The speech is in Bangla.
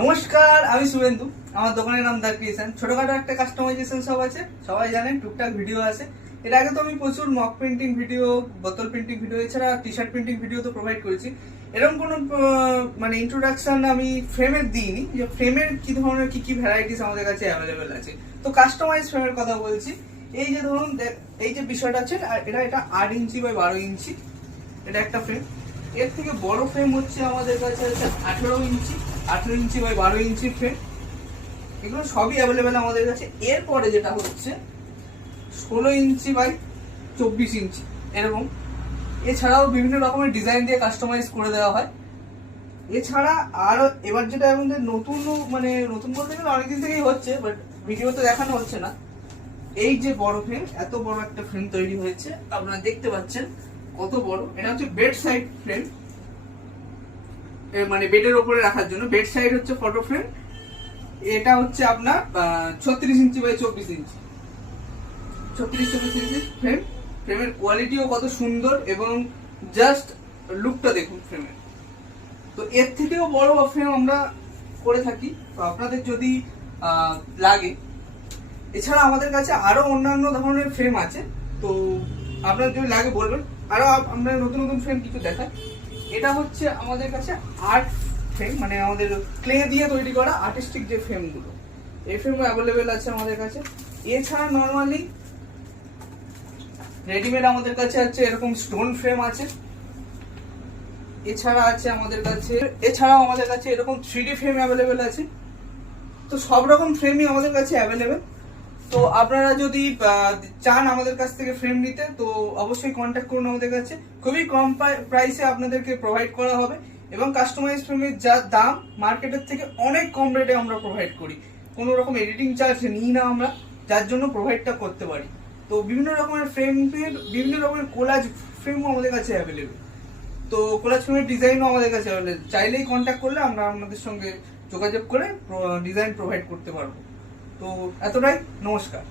নমস্কার, আমি শুভেন্দু। আমার দোকানের নাম দা ক্রিয়েশন। ছোটখাটো একটা কাস্টমাইজেশন সব আছে, সবাই জানেন। টুকটাক ভিডিও আছে। এর আগে তো আমি প্রচুর মক প্রিন্টিং ভিডিও, বোতল প্রিন্টিং ভিডিও, এছাড়া টি শার্ট প্রিন্টিং ভিডিও তো প্রোভাইড করেছি। এরকম কোনো মানে ইন্ট্রোডাকশন আমি ফ্রেমের দিইনি, যে ফ্রেমের কি ধরনের কি ভ্যারাইটিস আমাদের কাছে অ্যাভেলেবেল আছে। তো কাস্টমাইজ ফ্রেমের কথা বলছি। এই যে ধরুন, এই যে বিষয়টা আছে, এটা 8 ইঞ্চি বাই 12 ইঞ্চি, এটা একটা ফ্রেম। এর থেকে বড় ফ্রেম হচ্ছে আমাদের কাছে আছে 18 ইঞ্চি বাই 12 ইঞ্চি ফ্রেম। এগুলো সবই অ্যাভেলেবেল আমাদের কাছে। এরপরে যেটা হচ্ছে 16 ইঞ্চি বাই 24 ইঞ্চি এরকম। এছাড়াও বিভিন্ন রকমের ডিজাইন দিয়ে কাস্টমাইজ করে দেওয়া হয়। এছাড়া আরো এবার যেটা আমাদের নতুন, মানে নতুন বলতে গেলে অনেকদিন থেকেই হচ্ছে, বাট ভিডিওতে দেখানো হচ্ছে না। এই যে বড় ফ্রেম, এত বড় একটা ফ্রেম তৈরি হয়েছে, আপনারা দেখতে পাচ্ছেন কত বড়। এটা হচ্ছে বেড সাইড ফ্রেম, মানে বেডের উপরে রাখার জন্য। বেড সাইড হচ্ছে ফটো ফ্রেম। এটা হচ্ছে আপনার 36 inch by 24 inch, 36-24 inch frame. ফ্রেমের কোয়ালিটিও কত সুন্দর, এবং জাস্ট লুকটা দেখুন ফ্রেমের। তো এর থেকেও বড় ফ্রেম আমরা করে থাকি, তো আপনাদের যদি লাগে। এছাড়া আমাদের কাছে আরো অন্যান্য ধরনের ফ্রেম আছে, তো আপনার যদি লাগে বলবেন। আরো আমরা নতুন নতুন ফ্রেম কিছু দেখাই। এটা হচ্ছে আমাদের কাছে আর্ট ফ্রেম, মানে আমাদের ক্লে দিয়ে তৈরি করা আর্টিস্টিক যে ফ্রেমগুলো, এই ফ্রেমও অ্যাভেলেবেল আছে আমাদের কাছে। এছাড়া নর্মালি রেডিমেড আমাদের কাছে আছে এরকম স্টোন ফ্রেম আছে। এছাড়াও আমাদের কাছে এরকম 3D ফ্রেম অ্যাভেলেবেল আছে। তো সব রকম ফ্রেমই আমাদের কাছে অ্যাভেলেবেল। তো আপনারা যদি চান আমাদের কাছ থেকে ফ্রেম নিতে, তো অবশ্যই কন্ট্যাক্ট করুন আমাদের কাছে। খুবই কম প্রাইসে আপনাদেরকে প্রোভাইড করা হবে, এবং কাস্টমাইজ ফ্রেমের যা দাম মার্কেটের থেকে অনেক কম রেটে আমরা প্রোভাইড করি। কোনো রকম এডিটিং চার্জ নিই না আমরা, যার জন্য প্রোভাইডটা করতে পারি। তো বিভিন্ন রকমের ফ্রেমের, বিভিন্ন রকমের কোলাজ ফ্রেমও আমাদের কাছে অ্যাভেলেবেল। তো কোলাজ ফ্রেমের ডিজাইনও আমাদের কাছে অ্যাভেলেবেল। চাইলেই কন্ট্যাক্ট করলে আমরা আপনাদের সঙ্গে যোগাযোগ করে ডিজাইন প্রোভাইড করতে পারবো। তো এতটাই, নমস্কার।